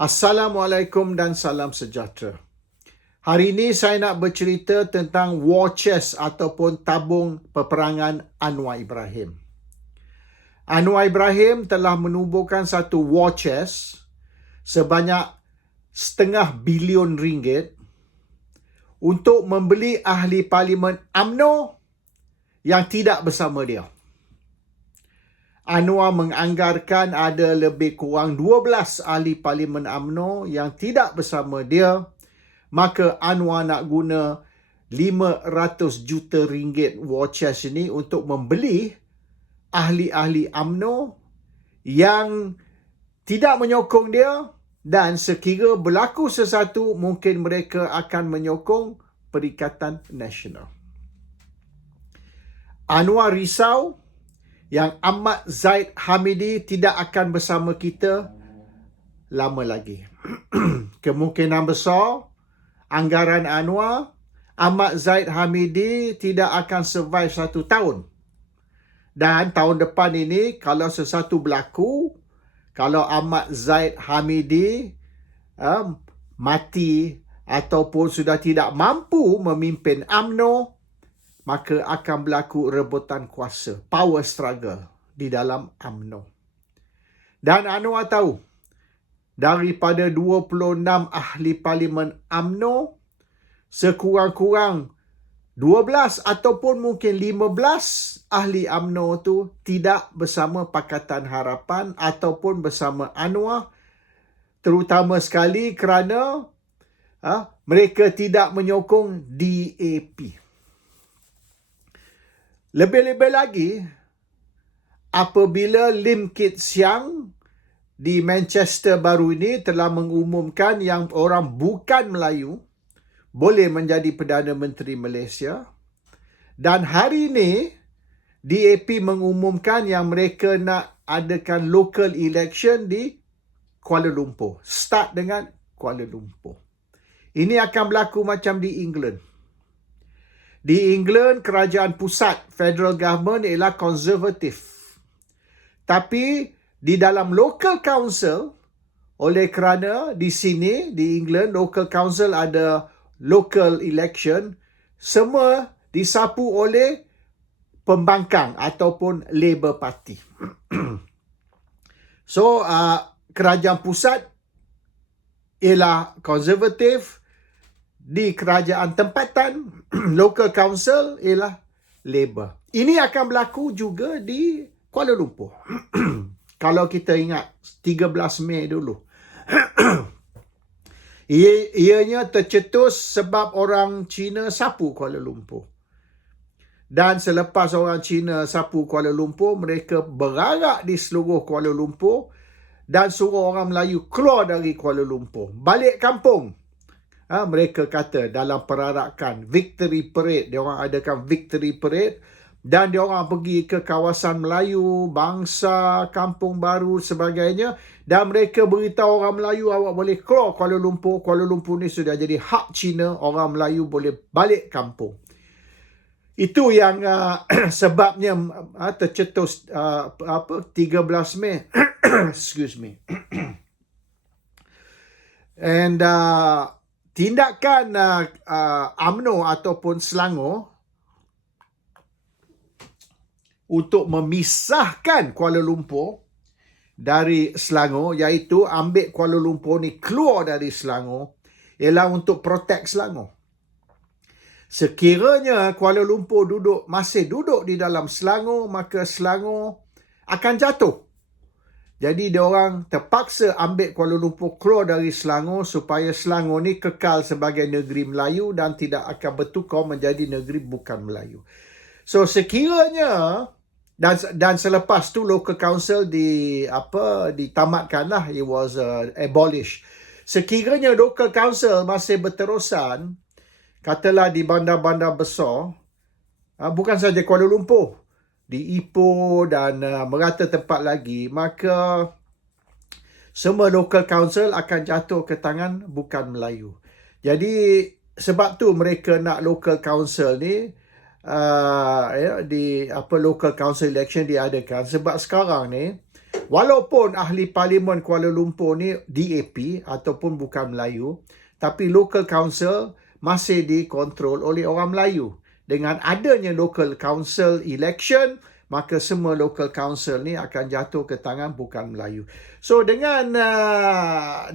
Assalamualaikum dan salam sejahtera. Hari ini saya nak bercerita tentang war chest ataupun tabung peperangan Anwar Ibrahim. Anwar Ibrahim telah menubuhkan satu war chest sebanyak RM500 bilion untuk membeli ahli parlimen UMNO yang tidak bersama dia. Anwar menganggarkan ada lebih kurang 12 ahli parlimen UMNO yang tidak bersama dia, maka Anwar nak guna RM500 juta war chest ini untuk membeli ahli-ahli UMNO yang tidak menyokong dia, dan sekira berlaku sesuatu mungkin mereka akan menyokong Perikatan Nasional. Anwar risau yang Ahmad Zahid Hamidi tidak akan bersama kita lama lagi. Kemungkinan besar anggaran Anwar, Ahmad Zahid Hamidi tidak akan survive 1 tahun. Dan tahun depan ini kalau sesuatu berlaku, kalau Ahmad Zahid Hamidi mati ataupun sudah tidak mampu memimpin UMNO, maka akan berlaku rebutan kuasa, power struggle di dalam UMNO. Dan Anwar tahu, daripada 26 ahli parlimen UMNO, sekurang-kurang 12 ataupun mungkin 15 ahli UMNO tu tidak bersama Pakatan Harapan ataupun bersama Anwar, terutama sekali kerana mereka tidak menyokong DAP. Lebih-lebih lagi, apabila Lim Kit Siang di Manchester baru ini telah mengumumkan yang orang bukan Melayu boleh menjadi Perdana Menteri Malaysia, dan hari ini DAP mengumumkan yang mereka nak adakan local election di Kuala Lumpur. Start dengan Kuala Lumpur. Ini akan berlaku macam di England. Di England, kerajaan pusat, federal government ialah konservatif. Tapi di dalam local council, oleh kerana di sini, di England, local council ada local election, semua disapu oleh pembangkang ataupun Labour Party. So, kerajaan pusat ialah konservatif, di kerajaan tempatan, local council ialah Labour. Ini akan berlaku juga di Kuala Lumpur. Kalau kita ingat 13 Mei dulu. Ianya tercetus sebab orang Cina sapu Kuala Lumpur. Dan selepas orang Cina sapu Kuala Lumpur, mereka berarak di seluruh Kuala Lumpur dan suruh orang Melayu keluar dari Kuala Lumpur, balik kampung. Mereka kata dalam perarakan Victory Parade, dia orang adakan Victory Parade, dan dia orang pergi ke kawasan Melayu, Bangsa, Kampung Baru sebagainya, dan mereka beritahu orang Melayu, awak boleh keluar Kuala Lumpur. Kuala Lumpur ni sudah jadi hak Cina, orang Melayu boleh balik kampung. Itu yang sebabnya tercetus 13 Mei. Excuse me. And tindakan UMNO ataupun Selangor untuk memisahkan Kuala Lumpur dari Selangor, iaitu ambil Kuala Lumpur ni keluar dari Selangor, ialah untuk protect Selangor. Sekiranya Kuala Lumpur masih duduk di dalam Selangor, maka Selangor akan jatuh. Jadi diorang terpaksa ambil Kuala Lumpur keluar dari Selangor supaya Selangor ni kekal sebagai negeri Melayu dan tidak akan bertukar menjadi negeri bukan Melayu. So sekiranya dan selepas tu local council ditamatkanlah, it was abolished. Sekiranya local council masih berterusan, katalah di bandar-bandar besar, bukan saja Kuala Lumpur, di Ipoh dan merata tempat lagi, maka semua local council akan jatuh ke tangan bukan Melayu. Jadi sebab tu mereka nak local council ni di local council election diadakan, sebab sekarang ni Walaupun ahli parlimen Kuala Lumpur ni DAP ataupun bukan Melayu, tapi local council masih dikontrol oleh orang Melayu. Dengan adanya local council election, maka semua local council ni akan jatuh ke tangan bukan Melayu. So dengan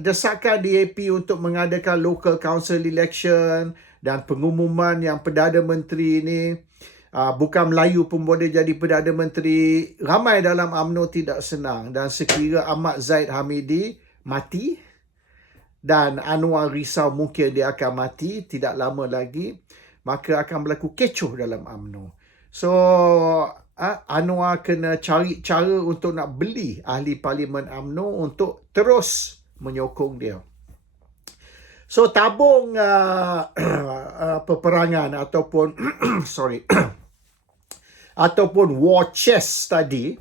desakan DAP untuk mengadakan local council election dan pengumuman yang Perdana Menteri ni bukan Melayu pun boleh jadi Perdana Menteri, ramai dalam UMNO tidak senang. Dan sekira Ahmad Zahid Hamidi mati dan Anwar risau mungkin dia akan mati tidak lama lagi, maka akan berlaku kecoh dalam UMNO. So Anwar kena cari cara untuk nak beli ahli parlimen UMNO untuk terus menyokong dia. So tabung peperangan ataupun ataupun war chest tadi,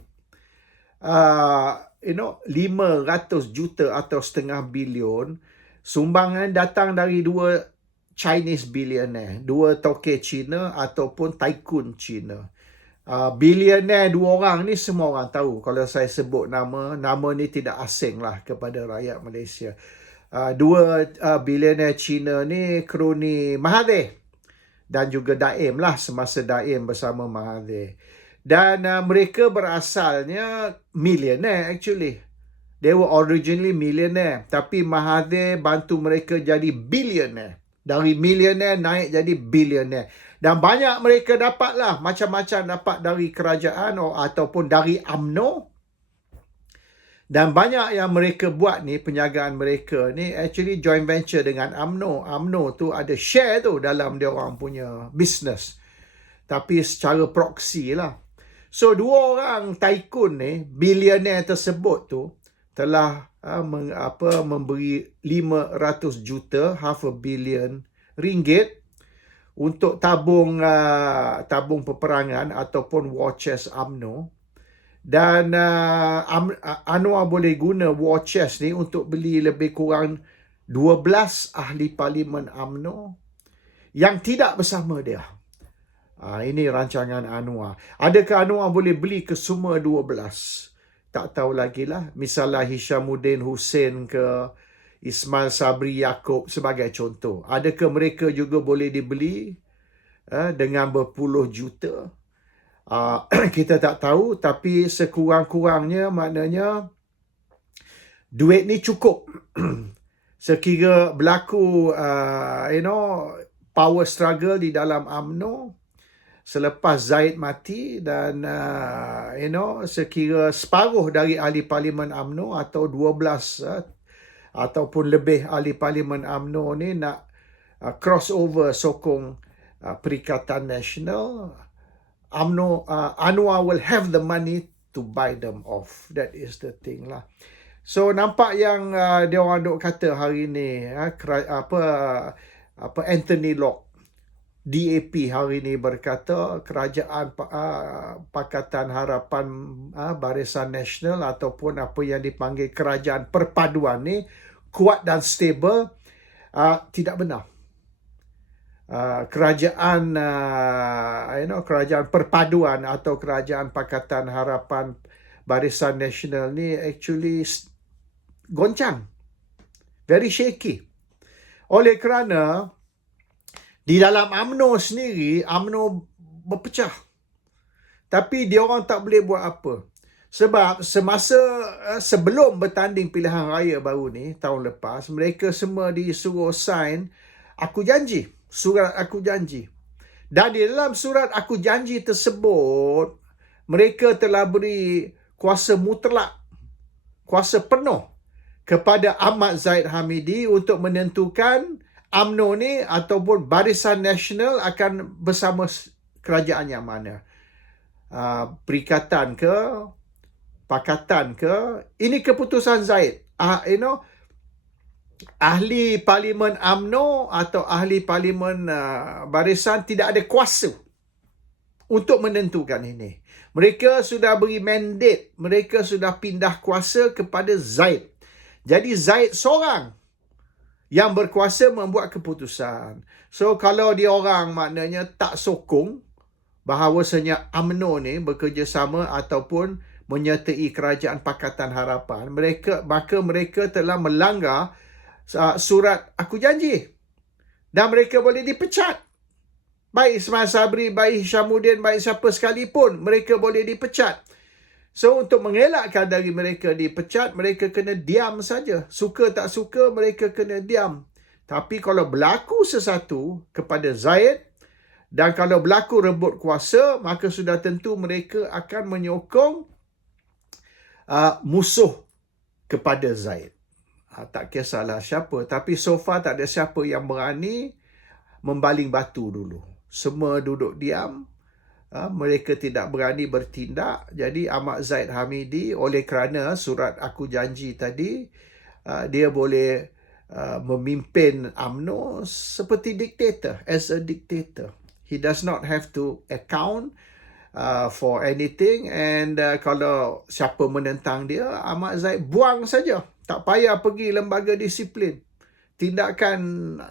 500 juta atau setengah bilion sumbangan datang dari dua Chinese billionaire, dua tokeh Cina ataupun tycoon Cina. Billionaire dua orang ni semua orang tahu. Kalau saya sebut nama ni tidak asing lah kepada rakyat Malaysia. Dua billionaire Cina ni kroni Mahathir dan juga Daim lah, semasa Daim bersama Mahathir. Dan mereka berasalnya millionaire actually. They were originally millionaire. Tapi Mahathir bantu mereka jadi billionaire. Dari millionaire naik jadi billionaire. Dan banyak mereka dapatlah. Macam-macam dapat dari kerajaan ataupun dari UMNO. Dan banyak yang mereka buat ni, penjagaan mereka ni actually joint venture dengan UMNO. UMNO tu ada share tu dalam dia orang punya business. Tapi secara proxy lah. So dua orang tycoon ni, billionaire tersebut tu telah memberi 500 juta, $500 million untuk tabung peperangan ataupun war chest UMNO. Dan Anwar boleh guna war chest ni untuk beli lebih kurang 12 ahli parlimen UMNO yang tidak bersama dia. Ini rancangan Anwar. Adakah Anwar boleh beli ke semua 12? Tak tahu lagi lah. Misalnya Hishamuddin Hussein ke Ismail Sabri Yaakob sebagai contoh. Adakah mereka juga boleh dibeli dengan berpuluh juta? Kita tak tahu, tapi sekurang-kurangnya maknanya duit ni cukup. Sekira berlaku power struggle di dalam UMNO selepas Zahid mati dan sekira separuh dari ahli parlimen UMNO atau 12 ataupun lebih ahli parlimen UMNO ni nak crossover sokong Perikatan Nasional, Anwar will have the money to buy them off. That is the thing lah. So nampak yang dia orang duk kata hari ni Anthony Locke DAP hari ni berkata kerajaan Pakatan Harapan Barisan Nasional ataupun apa yang dipanggil kerajaan perpaduan ni kuat dan stable. Tidak benar. Kerajaan perpaduan atau kerajaan Pakatan Harapan Barisan Nasional ni actually goncang, very shaky. Oleh kerana di dalam UMNO sendiri, UMNO berpecah. Tapi dia orang tak boleh buat apa. Sebab sebelum bertanding pilihan raya baru ni tahun lepas, mereka semua disuruh sign aku janji. Surat aku janji. Dan di dalam surat aku janji tersebut, mereka telah beri kuasa mutlak, kuasa penuh kepada Ahmad Zahid Hamidi untuk menentukan UMNO ni ataupun Barisan Nasional akan bersama kerajaan yang mana. Perikatan ke, Pakatan ke, ini keputusan Zahid. Ahli parlimen UMNO atau ahli parlimen barisan tidak ada kuasa untuk menentukan ini. Mereka sudah beri mandate, mereka sudah pindah kuasa kepada Zahid. Jadi Zahid seorang yang berkuasa membuat keputusan. So kalau dia orang maknanya tak sokong bahawasanya UMNO ni bekerjasama ataupun menyertai Kerajaan Pakatan Harapan, maka mereka telah melanggar surat Aku Janji. Dan mereka boleh dipecat. Baik Ismail Sabri, baik Hishamuddin, baik siapa sekalipun, mereka boleh dipecat. So, untuk mengelakkan dari mereka dipecat, mereka kena diam saja. Suka tak suka, mereka kena diam. Tapi kalau berlaku sesuatu kepada Zaid, dan kalau berlaku rebut kuasa, maka sudah tentu mereka akan menyokong musuh kepada Zaid. Tak kisahlah siapa. Tapi so far tak ada siapa yang berani membaling batu dulu. Semua duduk diam. Mereka tidak berani bertindak. Jadi Ahmad Zahid Hamidi, oleh kerana surat Aku Janji tadi, dia boleh memimpin UMNO seperti diktator, as a dictator. He does not have to account for anything, and kalau siapa menentang dia, Ahmad Zahid buang saja. Tak payah pergi lembaga disiplin. Tindakan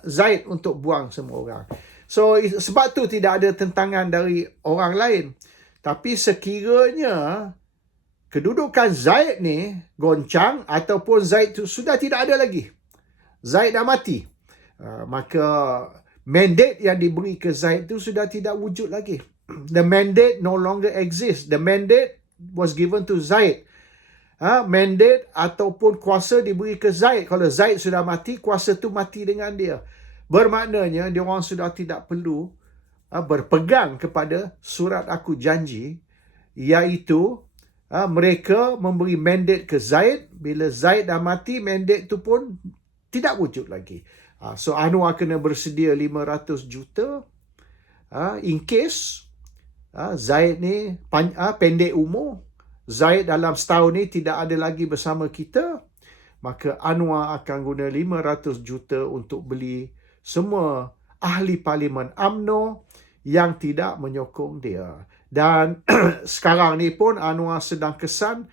Zaid untuk buang semua orang. So, sebab tu tidak ada tentangan dari orang lain. Tapi sekiranya kedudukan Zaid ni goncang ataupun Zaid tu sudah tidak ada lagi, Zaid dah mati, maka mandate yang diberi ke Zaid tu sudah tidak wujud lagi. The mandate no longer exists. The mandate was given to Zaid. Mandate ataupun kuasa diberi ke Zaid. Kalau Zaid sudah mati, kuasa tu mati dengan dia. Bermaknanya dia orang sudah tidak perlu berpegang kepada surat Aku Janji, iaitu mereka memberi mandate ke Zaid. Bila Zaid dah mati, mandate tu pun tidak wujud lagi. So Anwar kena bersedia 500 juta in case Zaid ni pendek umur, Zaid dalam setahun ni tidak ada lagi bersama kita, maka Anwar akan guna 500 juta untuk beli semua ahli parlimen UMNO yang tidak menyokong dia. Dan sekarang ni pun Anwar sedang kesan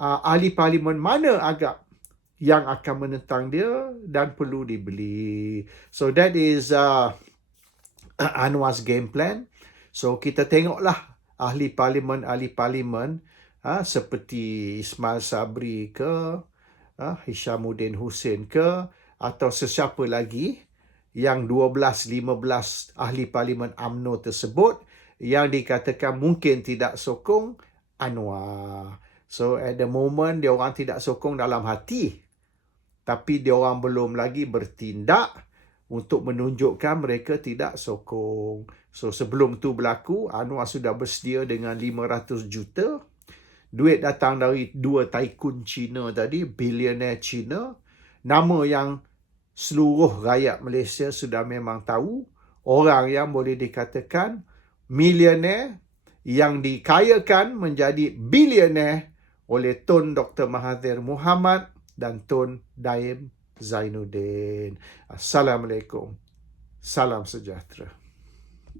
ahli parlimen mana agak yang akan menentang dia dan perlu dibeli. So that is Anwar's game plan. So kita tengoklah ahli parlimen seperti Ismail Sabri ke, Hishamuddin Hussein ke, atau sesiapa lagi yang 12-15 ahli parlimen UMNO tersebut yang dikatakan mungkin tidak sokong Anwar. So at the moment dia orang tidak sokong dalam hati, tapi dia orang belum lagi bertindak untuk menunjukkan mereka tidak sokong. So sebelum tu berlaku, Anwar sudah bersedia dengan 500 juta. Duit datang dari dua tycoon Cina tadi, billionaire Cina. Nama yang seluruh rakyat Malaysia sudah memang tahu. Orang yang boleh dikatakan millionaire yang dikayakan menjadi billionaire oleh Tun Dr. Mahathir Mohamad dan Tun Daim Zainuddin. Assalamualaikum. Salam sejahtera.